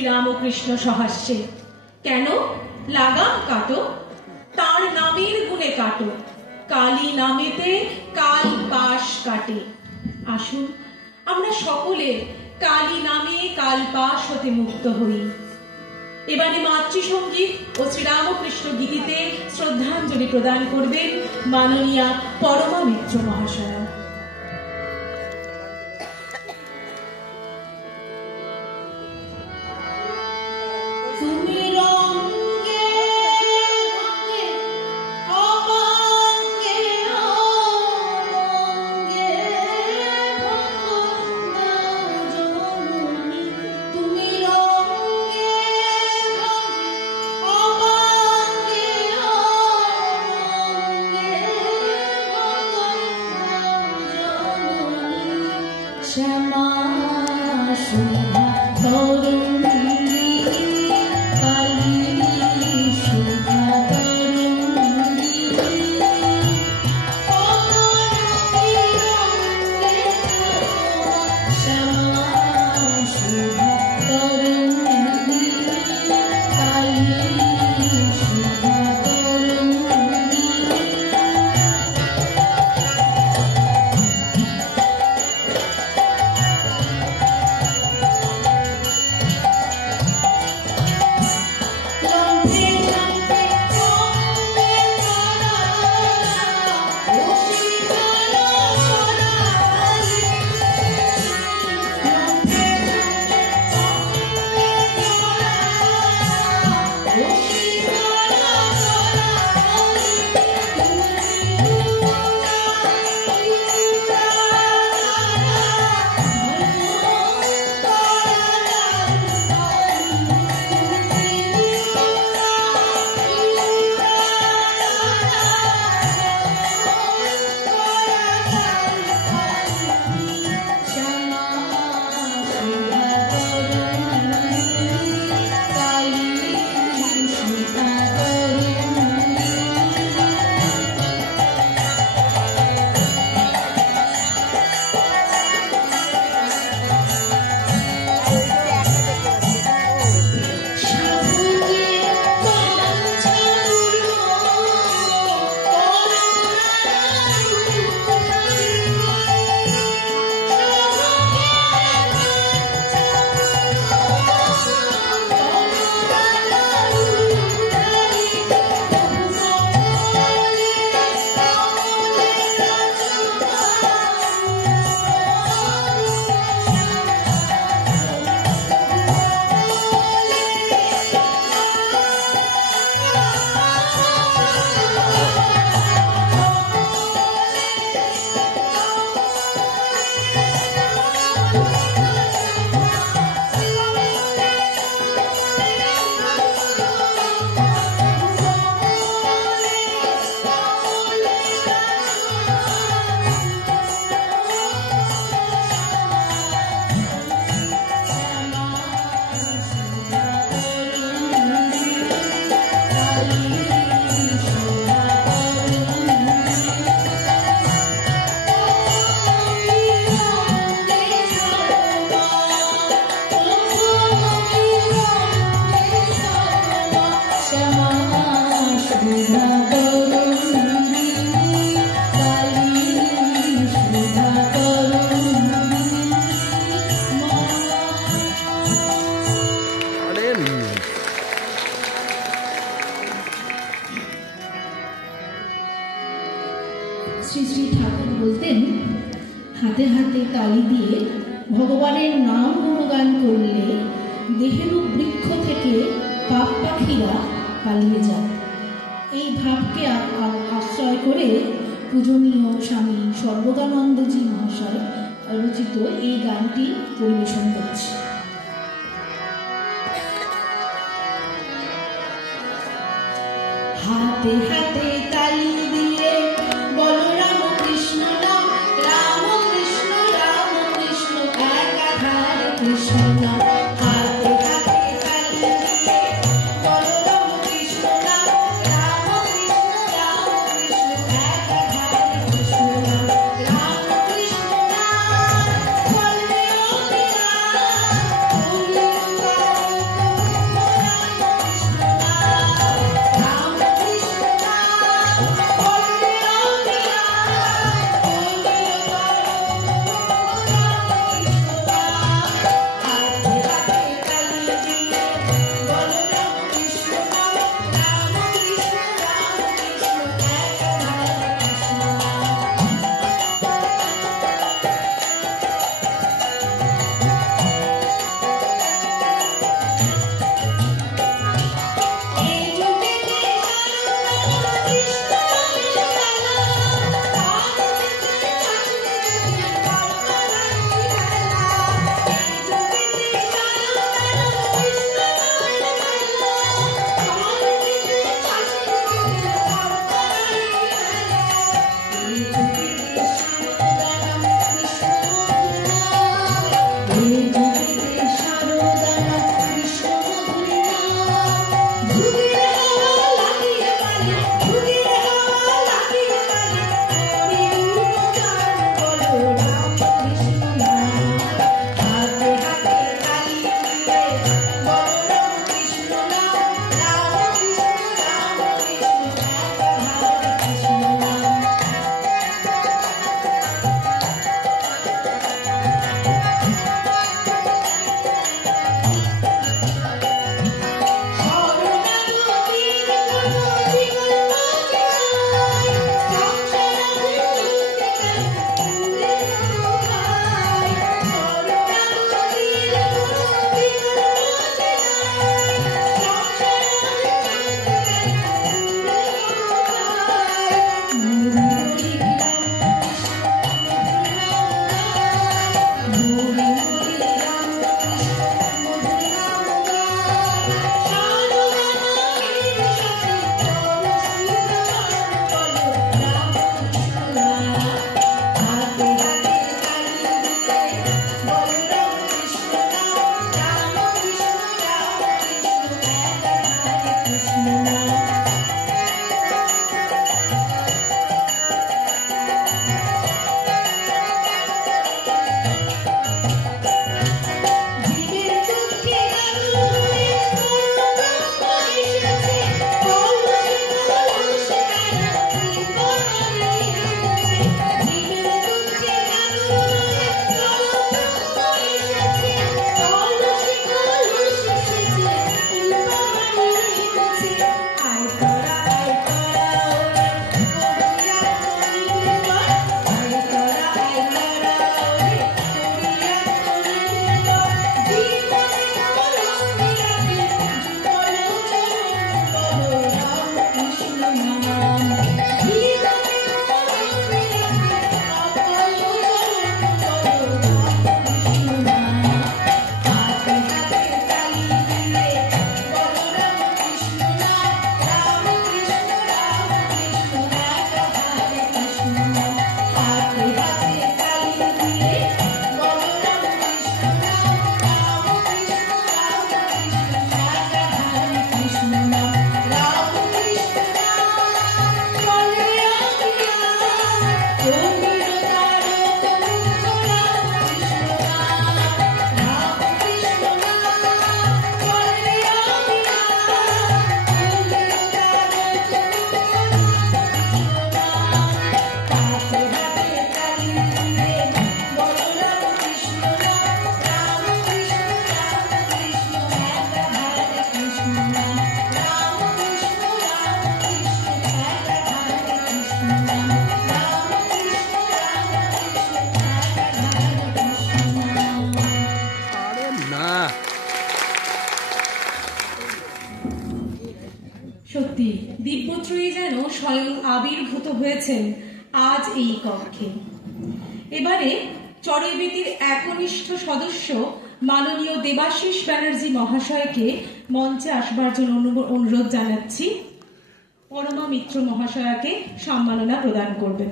শ্রীরামকৃষ্ণ সহাস্যে। কেন লাগাম কাটো, তার নামের গুণে কাটো, কালী নামেতে কাল পাশ কাটে। আসুন আমরা সকলে কালী নামে কাল পাশ হতে মুক্ত হই। এবারে মাতৃসঙ্গীত ও শ্রীরামকৃষ্ণ গীতিতে শ্রদ্ধাঞ্জলি প্রদান করবেন মাননীয়া পরমা মিত্র মহাশয়া। শ্রী শ্রী ঠাকুর বলতেন, হাতে হাতে তালি দিয়ে ভগবানের নাম গুণগান করলে দেহেরূপ বৃক্ষ থেকে পাপ পাখিরা পালিয়ে যায়। এই ভাবকে আশ্রয় করে পূজনীয় স্বামী সর্বদানন্দজি মহাশয় রচিত এই গানটি পরিবেশন করছে। হাতে হাতে তালি দিয়ে বলো রাম কৃষ্ণ নাম, রাম কৃষ্ণ রাম কৃষ্ণ একাধারে কৃষ্ণ নাম। হাতে হাতে তালি দিয়ে বলো রাম কৃষ্ণ নাম, রাম কৃষ্ণ রাম কৃষ্ণ একাধারে কৃষ্ণ নাম। রাম কৃষ্ণ নাম বললে অবিরাম, বললে সত্যি দিব্যত্রয়ী যেন স্বয়ং আবির্ভূত হয়েছেন আজ এই কক্ষে। এবারে চড়ুইবেদির একনিষ্ঠ সদস্য মাননীয় দেবাশিস ব্যানার্জি মহাশয়কে মঞ্চে আসবার জন্য অনুরোধ জানাচ্ছি। পরমা মিত্র মহাশয়াকে সম্মাননা প্রদান করবেন।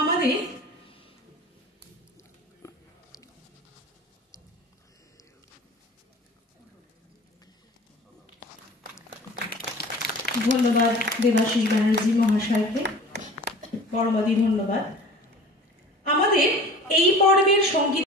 আমাদের ধন্যবাদ দেবাশিস ব্যানার্জি মহাশয়কে, পরমাদি ধন্যবাদ। আমাদের এই পর্বের সঙ্গীত